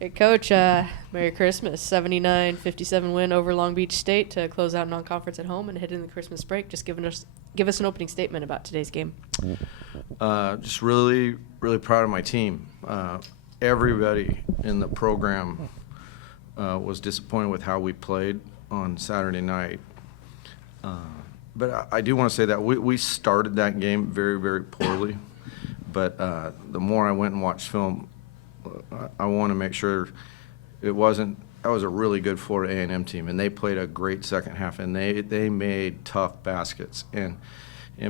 Hey, Coach, Merry Christmas. 79-57 win over Long Beach State to close out non-conference at home and hit in the Christmas break. Just give us an opening statement about today's game. Just really, really proud of my team. Everybody in the program was disappointed with how we played on Saturday night. But I do want to say that we started that game very, very poorly. But the more I went and watched film, I want to make sure that was a really good Florida A&M team, and they played a great second half, and they made tough baskets. And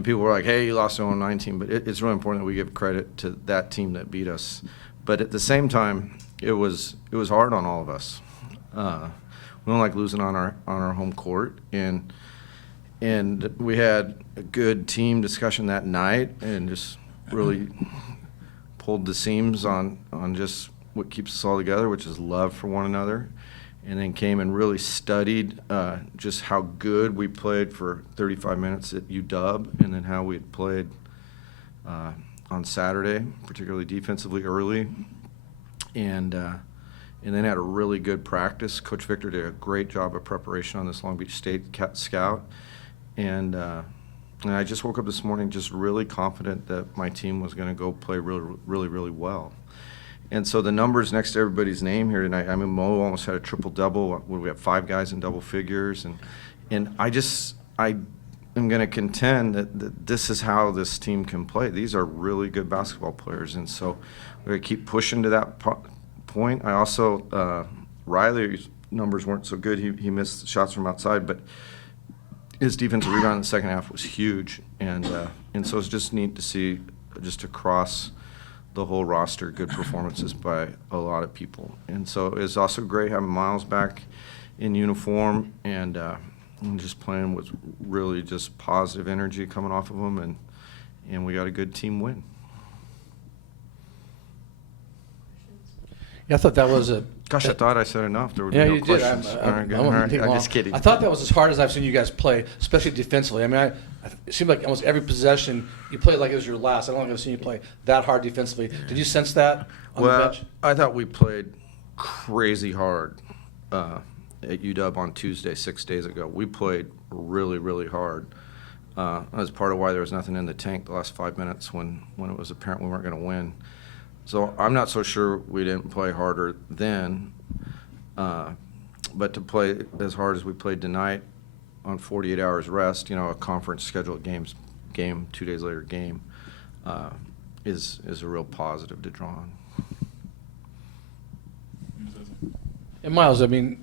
people were like, hey, you lost to 0-19, but it's really important that we give credit to that team that beat us. But at the same time, it was hard on all of us. We don't like losing on our home court, and we had a good team discussion that night, and just really pulled the seams on just what keeps us all together, which is love for one another, and then came and really studied just how good we played for 35 minutes at UW, and then how we had played on Saturday, particularly defensively early, and then had a really good practice. Coach Victor did a great job of preparation on this Long Beach State scout, and I just woke up this morning just really confident that my team was going to go play really, really, really well. And so the numbers next to everybody's name here tonight, I mean, Mo almost had a triple-double. We have 5 guys in double figures. And I am going to contend that this is how this team can play. These are really good basketball players. And so we're going to keep pushing to that point. I also, Riley's numbers weren't so good. He missed shots from outside, but his defensive rebound in the second half was huge, and so it's just neat to see just across the whole roster good performances by a lot of people. And so it's also great having Myles back in uniform and just playing with really just positive energy coming off of him, and we got a good team win. Yeah, I thought that was a. Gosh, I thought I said enough. There would Yeah, be no you did. questions. I'm just kidding. I thought that was as hard as I've seen you guys play, especially defensively. I mean, it seemed like almost every possession you played like it was your last. I don't think I've seen you play that hard defensively. Did you sense that on the bench? I thought we played crazy hard at UW on Tuesday 6 days ago. We played really, really hard. That's part of why there was nothing in the tank the last 5 minutes when it was apparent we weren't going to win. So I'm not so sure we didn't play harder then, but to play as hard as we played tonight on 48 hours rest, a conference scheduled game 2 days later game, is a real positive to draw on. And Myles, I mean,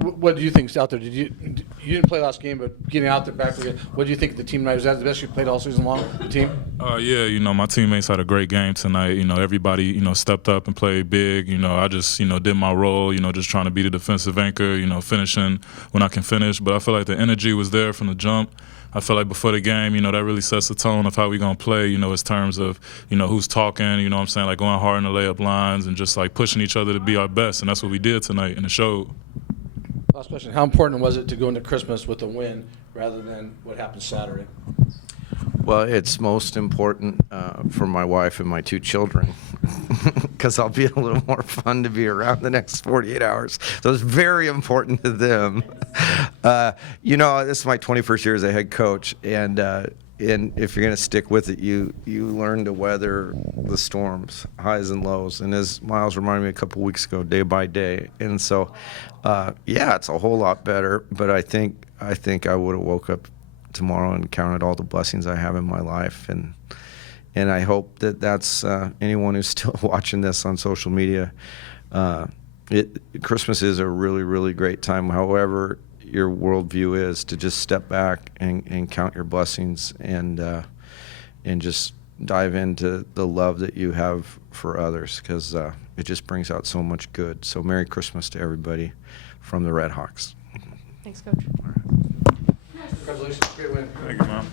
what do you think's out there? You didn't play last game, but getting out there back again, what do you think of the team tonight? Was that the best you played all season long, the team? Yeah, my teammates had a great game tonight. Everybody, stepped up and played big. I just, did my role, just trying to be the defensive anchor, finishing when I can finish. But I feel like the energy was there from the jump. I feel like before the game, that really sets the tone of how we're going to play, in terms of, who's talking, what I'm saying, like going hard in the layup lines and just like pushing each other to be our best. And that's what we did tonight, and it showed. Last question. How important was it to go into Christmas with a win rather than what happened Saturday? Well, it's most important for my wife and my 2 children because I'll be a little more fun to be around the next 48 hours. So it's very important to them. This is my 21st year as a head coach, and if you're going to stick with it, you learn to weather the storms, highs and lows. And as Myles reminded me a couple weeks ago, day by day. And so, it's a whole lot better. But I think I would have woke up tomorrow and counted all the blessings I have in my life. And I hope that's anyone who's still watching this on social media. Christmas is a really, really great time. However your worldview is, to just step back and count your blessings and just dive into the love that you have for others, because it just brings out so much good. So Merry Christmas to everybody from the Redhawks. Thanks, Coach. Congratulations. Great win. Thank you, Mom.